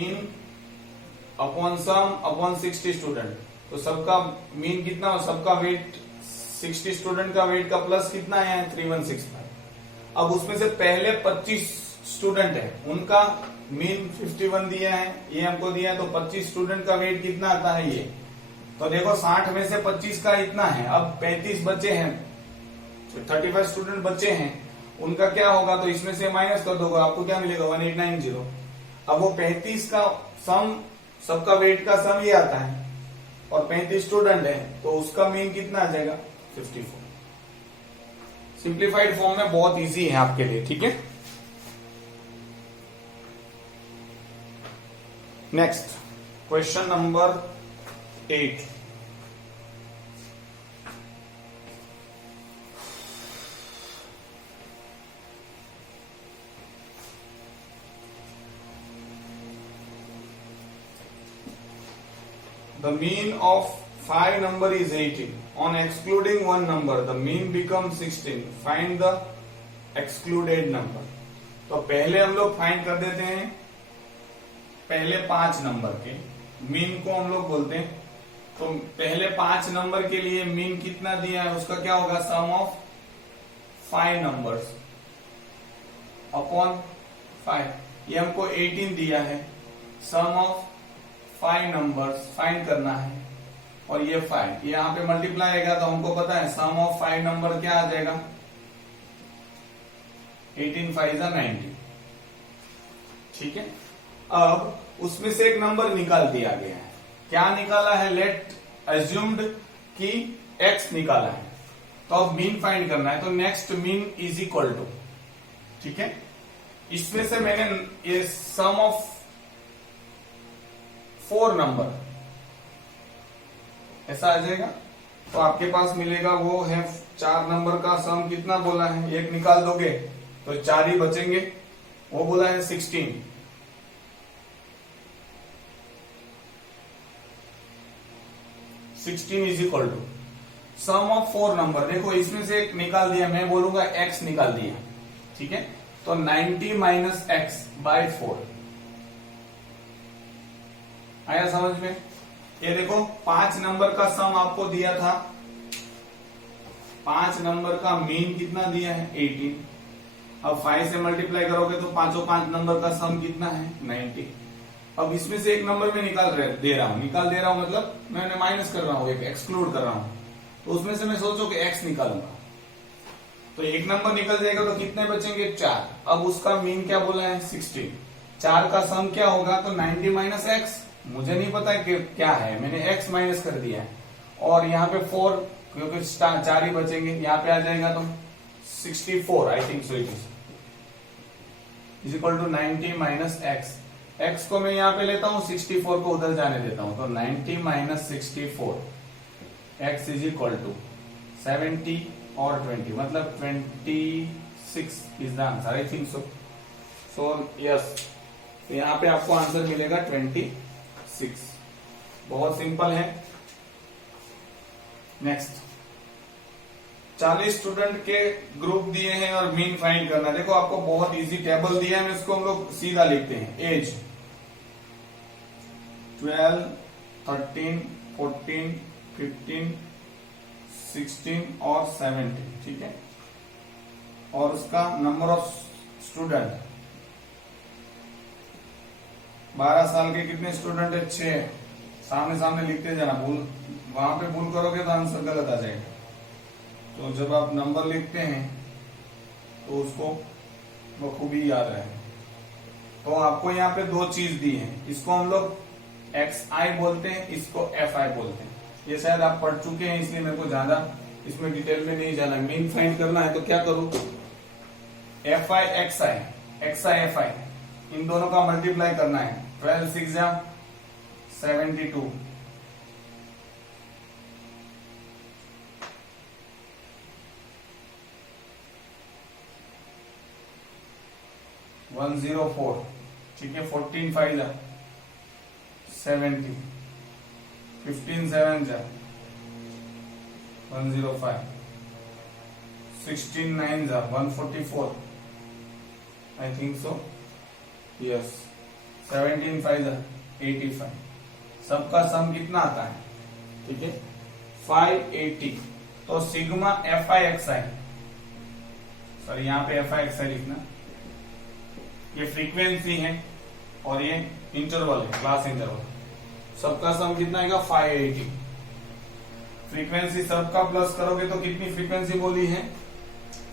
इन upon सम upon 60 student. तो सबका mean कितना हो, सबका वेट 60 स्टूडेंट का वेट का प्लस कितना है 3165। अब उसमें से पहले 25 स्टूडेंट है, उनका मीन 51 दिया है, ये हमको दिया है, तो 25 स्टूडेंट का वेट कितना आता है ये। तो देखो 60 में से 25 का इतना है, अब 35 बचे हैं, 35 स्टूडेंट बचे हैं, उनका क्या होगा, तो इसमें से माइनस कर दोगे, आपको क्या मिलेगा 1890। अब वो 35 का सम, सबका वेट का सम ये आता है और 35 स्टूडेंट है, तो उसका मीन कितना आ जाएगा 54। सिंप्लीफाइड फॉर्म में बहुत इजी है आपके लिए, ठीक है। Next question number 8। The mean of 5 number is 18. On excluding one number, the mean becomes 16. Find the excluded number. तो पहले हम लोग फाइंड कर देते हैं पहले 5 नंबर के मीन को हम लोग बोलते हैं। तो पहले 5 नंबर के लिए मीन कितना दिया है, उसका क्या होगा, सम ऑफ 5 नंबर्स अपॉन 5। ये हमको 18 दिया है, सम ऑफ 5 नंबर्स फाइंड करना है, और ये 5 यहाँ पे मल्टीप्लाई आएगा, तो हमको पता है सम ऑफ 5 नंबर क्या आ जाएगा, 18 5 is 90, ठीक है। अब उसमें से एक नंबर निकाल दिया गया है, क्या निकाला है, लेट अज्यूम्ड कि x निकाला है, तो अब मीन फाइंड करना है, तो next mean is equal to, ठीक है। इसमें से मैंने ये सम ऑफ 4 नंबर ऐसा आ जाएगा, तो आपके पास मिलेगा वो है 4 नंबर का सम कितना बोला है, एक निकाल दोगे तो 4 ही बचेंगे, वो बोला है 16। 16 is equal to sum of 4 number. देखो इसमें से एक निकाल दिया, मैं बोलूंगा x निकाल दिया, ठीक है। तो 90 माइनस एक्स बाय 4 आया समझ में। ये देखो 5 नंबर का सम आपको दिया था, 5 नंबर का मीन कितना दिया है 18। अब 5 से मल्टीप्लाई करोगे तो 5 नंबर का सम कितना है 90। अब इसमें से एक नंबर में निकाल दे रहा हूं, मतलब मैंने माइनस कर रहा हूं, एक एक्सक्लूड कर रहा हूं, तो उसमें से मैं सोचो कि x निकालूंगा, तो एक नंबर निकल जाएगा, तो कितने बचेंगे 4। अब उसका मीन क्या बोला है 16, 4 का सम क्या होगा, तो 90 माइनस एक्स, मुझे नहीं पता कि क्या है, मैंने x माइनस कर दिया है, और यहाँ पे 4 क्योंकि 4 ही बचेंगे, यहाँ पे आ जाएगा तो 64, I think so it is equal to 90 minus x. x को मैं यहाँ पे लेता हूँ, 64 को उधर जाने देता हूँ, तो 90 minus 64 x is equal to 70 और 20, मतलब 26 is the answer, I think so. So yes, यहाँ पे आपको आंसर मिलेगा 26। बहुत सिंपल है। नेक्स्ट 40 स्टूडेंट के ग्रुप दिए हैं और मीन फाइंड करना। देखो आपको बहुत इजी टेबल दिया है, इसको हम लोग सीधा लिखते हैं। एज 12, 13, 14, 15, 16 और 17, ठीक है। और उसका नंबर ऑफ स्टूडेंट 12 साल के कितने स्टूडेंट है 6। सामने सामने लिखते जाना, भूल वहां पे भूल करोगे तो आंसर गलत आ जाएगा। तो जब आप नंबर लिखते हैं तो उसको बखूबी याद रहे। तो आपको यहाँ पे 2 चीज दी है, इसको हम लोग XI बोलते हैं, इसको FI बोलते हैं। ये शायद आप पढ़ चुके हैं, इसलिए मेरे को ज्यादा इसमें डिटेल में नहीं जाना। मीन फाइंड करना है तो क्या करूं, FI XI, XI FI, इन दोनों का मल्टीप्लाई करना है। 12 6 72, 104, ठीक है। 14 5 70, 15 7 105, 16 9 144, आई थिंक सो, यस 17 5 85, सबका सम कितना आता है, ठीक है 580। तो sigma F I x I, sorry यहाँ पे एफ आई एक्स आई लिखना, ये फ्रीक्वेंसी है और ये इंटरवल है, क्लास इंटरवल, सबका सम कितना आएगा 580। फ्रीक्वेंसी सबका प्लस करोगे तो कितनी फ्रीक्वेंसी बोली है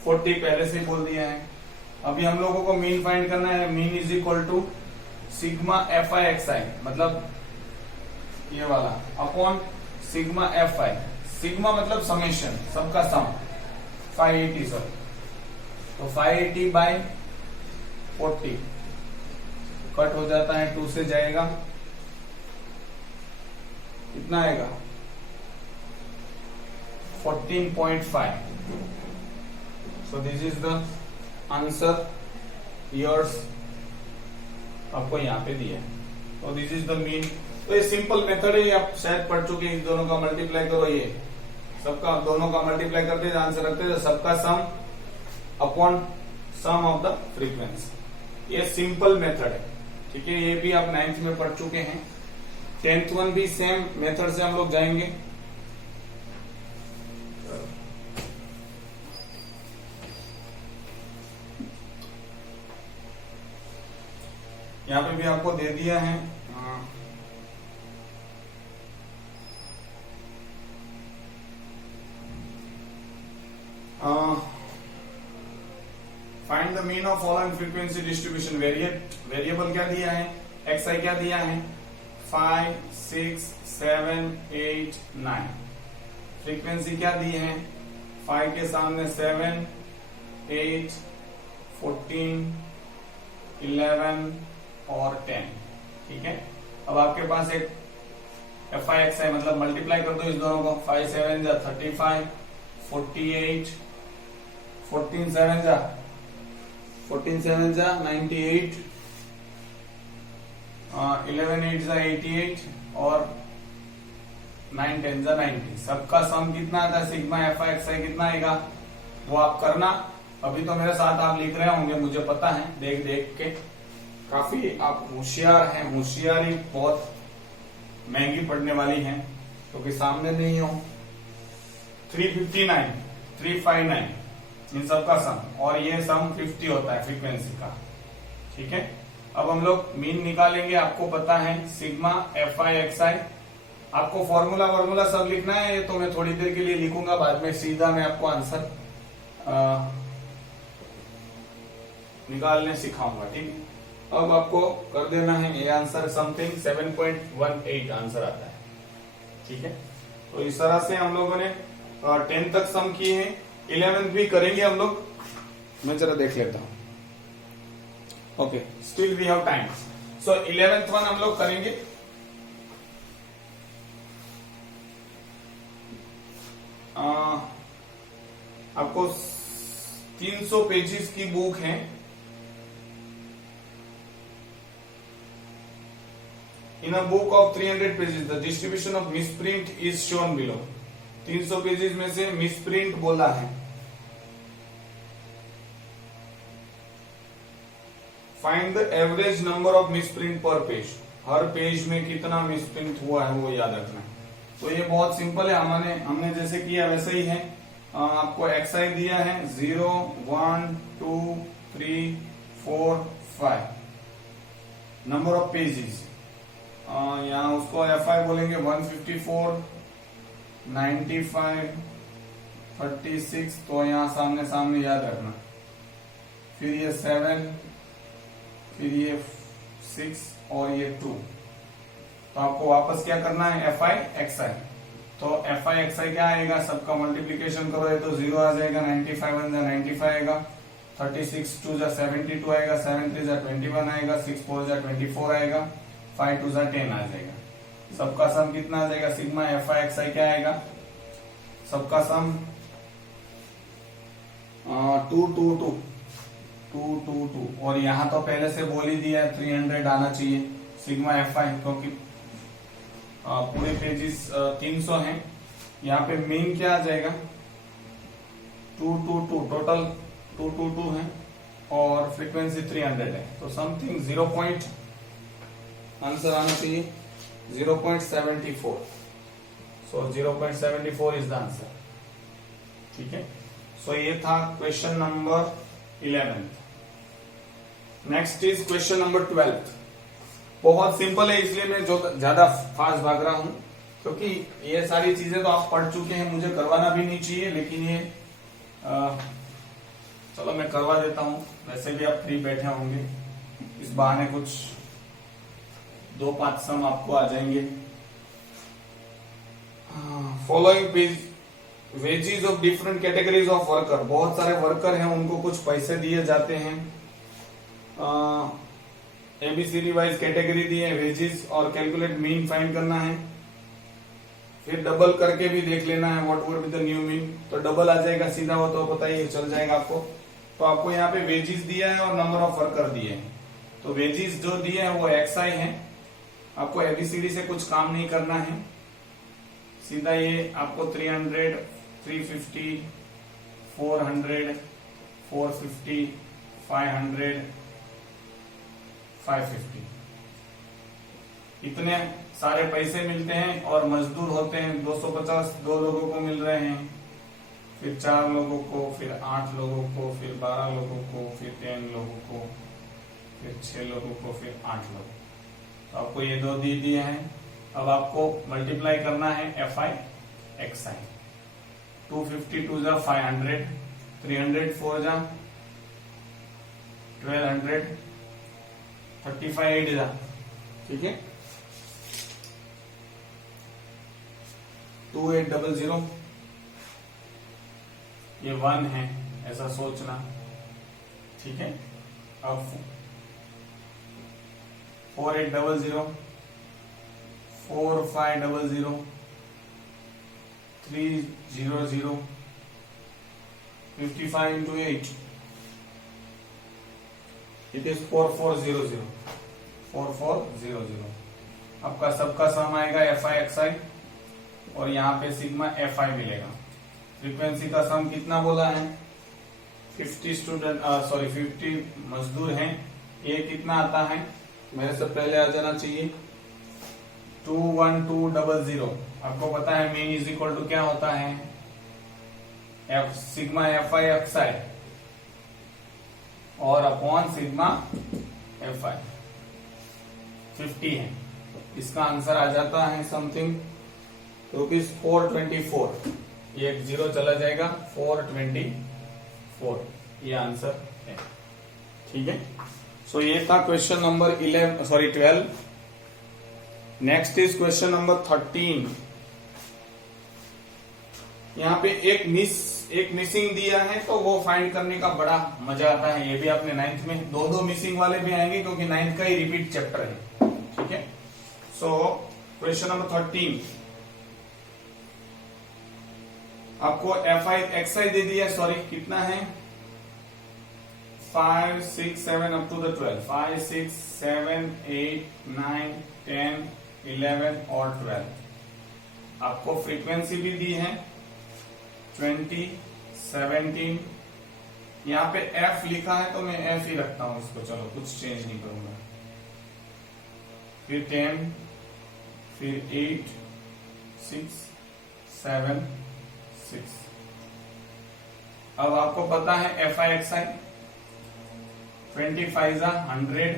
40, पहले से बोल दिया है। अभी हम लोगों को मीन फाइंड करना है, mean is equal to sigma F I x I, मतलब ये वाला upon sigma F I, sigma मतलब समेशन, सबका सम 580 सर, तो 580 बाय 40 कट हो जाता है, 2 से जाएगा, कितना आएगा 14.5। So this is the answer yours, आपको यहाँ पे दिया है। तो दिस इज द मीन। तो ये सिंपल मेथड है, आप शायद पढ़ चुके हैं, दोनों का मल्टीप्लाई करो, ये सबका दोनों का मल्टीप्लाई करते आंसर रखते हैं, सबका sum upon sum of the frequency. ये सिंपल मेथड है, ठीक है, ये भी आप 9th में पढ़ चुके हैं। 10th वन भी सेम मेथड से हम लोग जाएंगे। यहाँ पे भी आपको दे दिया है, find the mean of following frequency distribution. Variable क्या दिया है, एक्स आई क्या दिया है 5 6 7 8 9। फ्रीक्वेंसी क्या दी है 5 के सामने 7 8 14 11 और 10, ठीक है। अब आपके पास एक एफ आई एक्स है, मतलब मल्टीप्लाई कर दो इस दोनों को, 5 7 जा 35 48 14 7 जा 98 11 8 जा 88 और 9 10 जा 90। सबका सम कितना आता है सिग्मा एफ आई एक्स आई कितना आएगा वो आप करना। अभी तो मेरे साथ आप लिख रहे होंगे, मुझे पता है, देख देख के काफी आप होशियार हैं। होशियारी बहुत महंगी पड़ने वाली है, क्योंकि सामने नहीं हो। 359 359 इन सब का सम, और ये सम 50 होता है फ्रीक्वेंसी का, ठीक है। अब हम लोग मीन निकालेंगे, आपको पता है सिग्मा एफ आई एक्स आई। आपको फॉर्मूला सब लिखना है, ये तो मैं थोड़ी देर के लिए लिखूंगा, बाद में सीधा मैं आपको आंसर निकालने सिखाऊंगा, ठीक है। अब आपको कर देना है ये आंसर समथिंग 7.18 आंसर आता है, ठीक है। तो इस तरह से हम लोगों ने 10 तक सम किए हैं, 11th भी करेंगे हम लोग। मैं जरा देख लेता हूं, okay, still we have time. So 11th one हम लोग करेंगे। आपको 300 पेजेस की बुक है। In a book of 300 pages, the distribution of misprint is shown below. 300 pages में से मिसप्रिंट बोला है। Find the average number of misprint पर पेज। हर पेज में कितना मिसप्रिंट हुआ है वो याद रखना है। तो ये बहुत सिंपल है, हमने जैसे किया वैसे ही है। आपको एक्स आई दिया है 0 1 2 3 4 5 नंबर ऑफ पेजेस। यहाँ उसको एफ आई बोलेंगे 154 95 36, तो यहाँ सामने सामने याद रखना। फिर ये 7, फिर ये 6 और ये 2। तो आपको वापस क्या करना है एफ आई एक्स आई। तो एफ आई एक्स आई क्या आएगा, सबका मल्टीप्लीकेशन करो, ये तो 0 आ जाएगा, 95 1 जा 95 आएगा, 36 2 जा 72 आएगा, 7 3 जा 21 आएगा, 6 4 जा 24 आएगा, 5 2 जा 10 आ जाएगा। सबका सम कितना आ जाएगा, सिग्मा एफ आई एक्स आई क्या आएगा, सबका सम 222 और यहाँ तो पहले से बोल ही दिया है 300 आना चाहिए सिग्मा एफ आई, क्योंकि पूरे पेजेस 300 हैं। यहाँ पे मीन क्या आ जाएगा 222, टोटल 222 है और फ्रीक्वेंसी 300 है, तो समथिंग आंसर आना चाहिए 0.74. सो 0.74 इज द आंसर. ठीक है. सो ये था question number 11. Next is question number 12. बहुत सिंपल है, इसलिए मैं जो ज्यादा फास्ट भाग रहा हूं, क्योंकि ये सारी चीजें तो आप पढ़ चुके हैं, मुझे करवाना भी नहीं चाहिए, लेकिन ये चलो मैं करवा देता हूं. वैसे भी आप फ्री बैठे होंगे, इस बहाने कुछ 2-5 सम आपको आ जाएंगे. Following page wages of different categories of worker. बहुत सारे वर्कर हैं, उनको कुछ पैसे दिए जाते हैं. एबीसीडी वाइज कैटेगरी दी है वेजेस, और कैलकुलेट मीन फाइंड करना है. फिर डबल करके भी देख लेना है what would be the new mean. तो डबल आ जाएगा सीधा, वो तो पता ही चल जाएगा आपको. तो आपको यहाँ पे वेजेस दिया है और नंबर ऑफ वर्कर दिए हैं. तो वेजेस जो दिए हैं वो XI है. आपको एबीसीडी से कुछ काम नहीं करना है, सीधा ये आपको 300, 350, 400, 450, 500, 550 इतने सारे पैसे मिलते हैं. और मजदूर होते हैं 250, 2 लोगों को मिल रहे हैं, फिर 4 लोगों को, फिर 8 लोगों को, फिर 12 लोगों को, फिर 10 लोगों को, फिर 6 लोगों को, फिर 8 लोगों. तो आपको ये 2 दे दिए हैं. अब आपको मल्टीप्लाई करना है FI XI. 252 जा 500, 304 जा 1200, 35 8 जा. ठीक है. 2800 ये 1 है, ऐसा सोचना. ठीक है. अब 4800, 4500, 300, 55 into 8, it is 4400. 4400 आपका सबका सम आएगा FI XI, और यहाँ पे सिग्मा FI मिलेगा. फ्रीक्वेंसी का सम कितना बोला है? 50 मजदूर हैं. ये कितना आता है? मेरे से पहले आ जाना चाहिए 21200. आपको पता है मीन इज इक्वल टू क्या होता है? सिग्मा FI XI और अपॉन सिग्मा FI. 50 है, इसका आंसर आ जाता है समथिंग ₹424. ये 1 0 चला जाएगा, 424 ये आंसर है. ठीक है. सो ये था question number 12. Next is question number 13. यहाँ पे एक मिसिंग दिया है, तो वो फाइंड करने का बड़ा मजा आता है. ये भी आपने 9th में 2 मिसिंग वाले भी आएंगे, क्योंकि 9th का ही रिपीट चैप्टर है. ठीक है. सो क्वेश्चन नंबर 13 आपको FI XI दे दिया. सॉरी, कितना है? 5 6 7 अप टू द 12. 5 6 7 8 9 10 11 और 12. आपको फ्रीक्वेंसी भी दी है 20 17. यहाँ पे F लिखा है, तो मैं F ही रखता हूं इसको. चलो, कुछ चेंज नहीं करूंगा. फिर 10, फिर 8 6 7 6. अब आपको पता है FI XI. 25 100,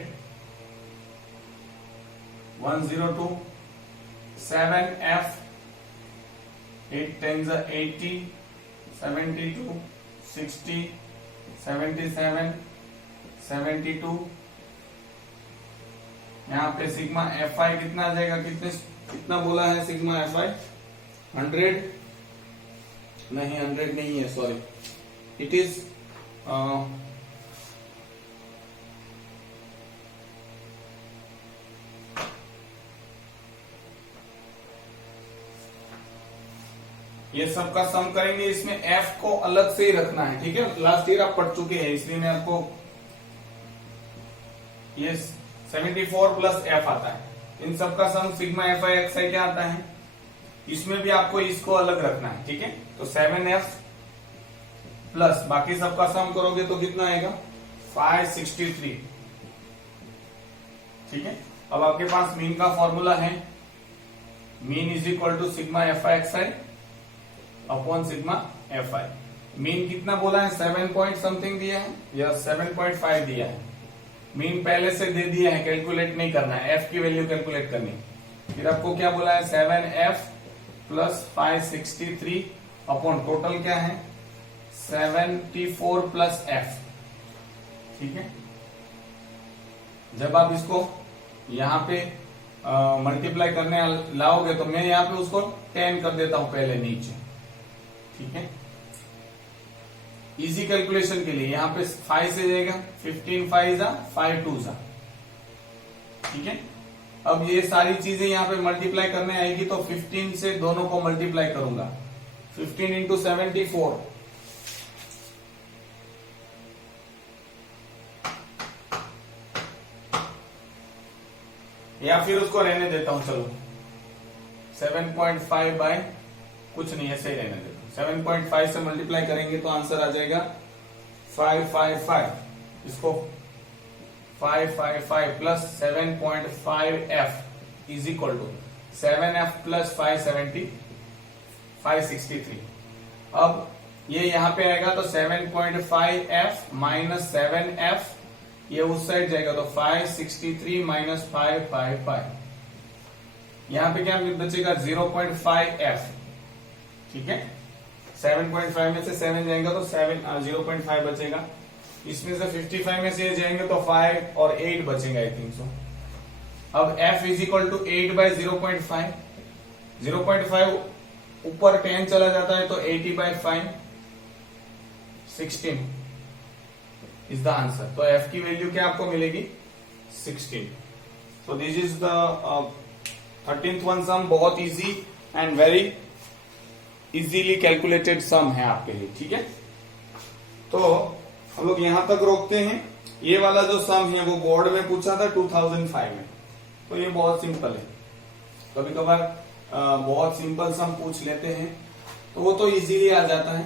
102, 7F, 8 10 80, 72, 60, 77, 72. यहाँ पे सिग्मा FI कितना आ जाएगा? कितना बोला है सिग्मा FI? 100 नहीं, 100 नहीं है, सॉरी. इट इज ये सबका सम करेंगे. इसमें F को अलग से ही रखना है. ठीक है. लास्ट ईयर आप पढ़ चुके हैं, इसलिए मैं आपको ये 74 प्लस F आता है. इन सबका सम सिग्मा FI XI क्या आता है? इसमें भी आपको इसको अलग रखना है. ठीक है. तो 7F प्लस बाकी सबका सम करोगे तो कितना आएगा? 563. ठीक है. अब आपके पास मीन का फॉर्मूला है, mean is equal to sigma F I x i upon sigma F i. Mean कितना बोला है, 7 पॉइंट समथिंग दिया है या 7.5 दिया है। मीन पहले से दे दिया है, कैलकुलेट नहीं करना है, एफ की वैल्यू कैलकुलेट करनी। फिर आपको क्या बोला है, 7f प्लस 563 अपॉन टोटल क्या है 74 प्लस f। ठीक है, जब आप इसको यहाँ पे मल्टीप्लाई करने लाओगे तो मैं यहाँ पे उसको 10 कर देता हूं पहले नीचे। ठीक है, इजी कैलकुलेशन के लिए यहाँ पे 5 से जाएगा, 15 5 जा 5 2 जा। ठीक है, अब ये सारी चीजें यहाँ पे मल्टीप्लाई करने आएगी तो 15 से दोनों को मल्टीप्लाई करूंगा, 15 इंटू 74 या फिर उसको रहने देता हूं, चलो 7.5 बाय कुछ नहीं, ऐसे ही रहने देता हूं। 7.5 से मल्टीप्लाई करेंगे तो आंसर आ जाएगा 555। इसको 555 plus 7.5f is equal to 7f plus 563। अब ये यहां पे आएगा तो 7.5f माइनस 7f, ये उस साइड जाएगा तो 563 माइनस 555। यहां पे क्या बचेगा 0.5f। ठीक है, 7.5 में से 7 जाएगा तो 0.5 बचेगा। इसमें से 55 में से जाएंगे तो 5 और 8 बचेगा, आई थिंक सो। अब f is equal to 8 by 0.5, 0.5 ऊपर 10 चला जाता है तो 80 बाई 5, 16 इज द आंसर। तो f की वैल्यू क्या आपको मिलेगी 16। तो this is the 13th one sum, बहुत easy and very easily calculated sum है आपके लिए। ठीक है, तो हम लोग यहां तक रोकते हैं। ये वाला जो सम है वो बोर्ड में पूछा था 2005 में, तो ये बहुत सिंपल है। कभी कभार बहुत सिंपल सम पूछ लेते हैं तो वो तो इजीली आ जाता है।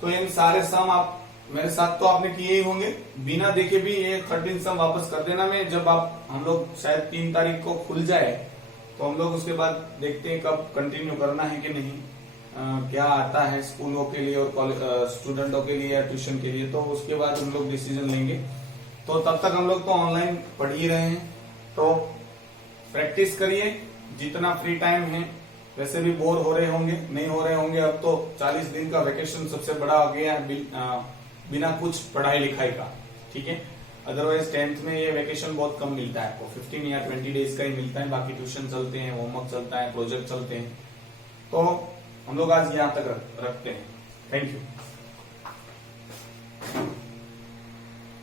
तो इन सारे सम आप मेरे साथ तो आपने किए ही होंगे, बिना देखे भी ये 13 सम वापस कर देना। मैं जब आप हम लोग शायद 3 तारीख को खुल जाए तो हम लोग उसके बाद देखते हैं कब कंटिन्यू करना है कि नहीं, क्या आता है स्कूलों के लिए और स्टूडेंटों के लिए या ट्यूशन के लिए, तो उसके बाद हम लोग डिसीजन लेंगे। तो तब तक हम लोग तो ऑनलाइन पढ़ ही रहे हैं, तो प्रैक्टिस करिए जितना फ्री टाइम है। वैसे भी बोर हो रहे होंगे, नहीं हो रहे होंगे, अब तो 40 दिन का वेकेशन सबसे बड़ा हो गया है बिना कुछ पढ़ाई लिखाई का। ठीक है, अदरवाइज 10th में ये वेकेशन बहुत कम मिलता है आपको, 15 या 20 डेज का ही मिलता है। बाकी ट्यूशन चलते हैं, होमवर्क चलता है, प्रोजेक्ट चलते हैं। तो हम लोग आज यहाँ तक रखते हैं। Thank you.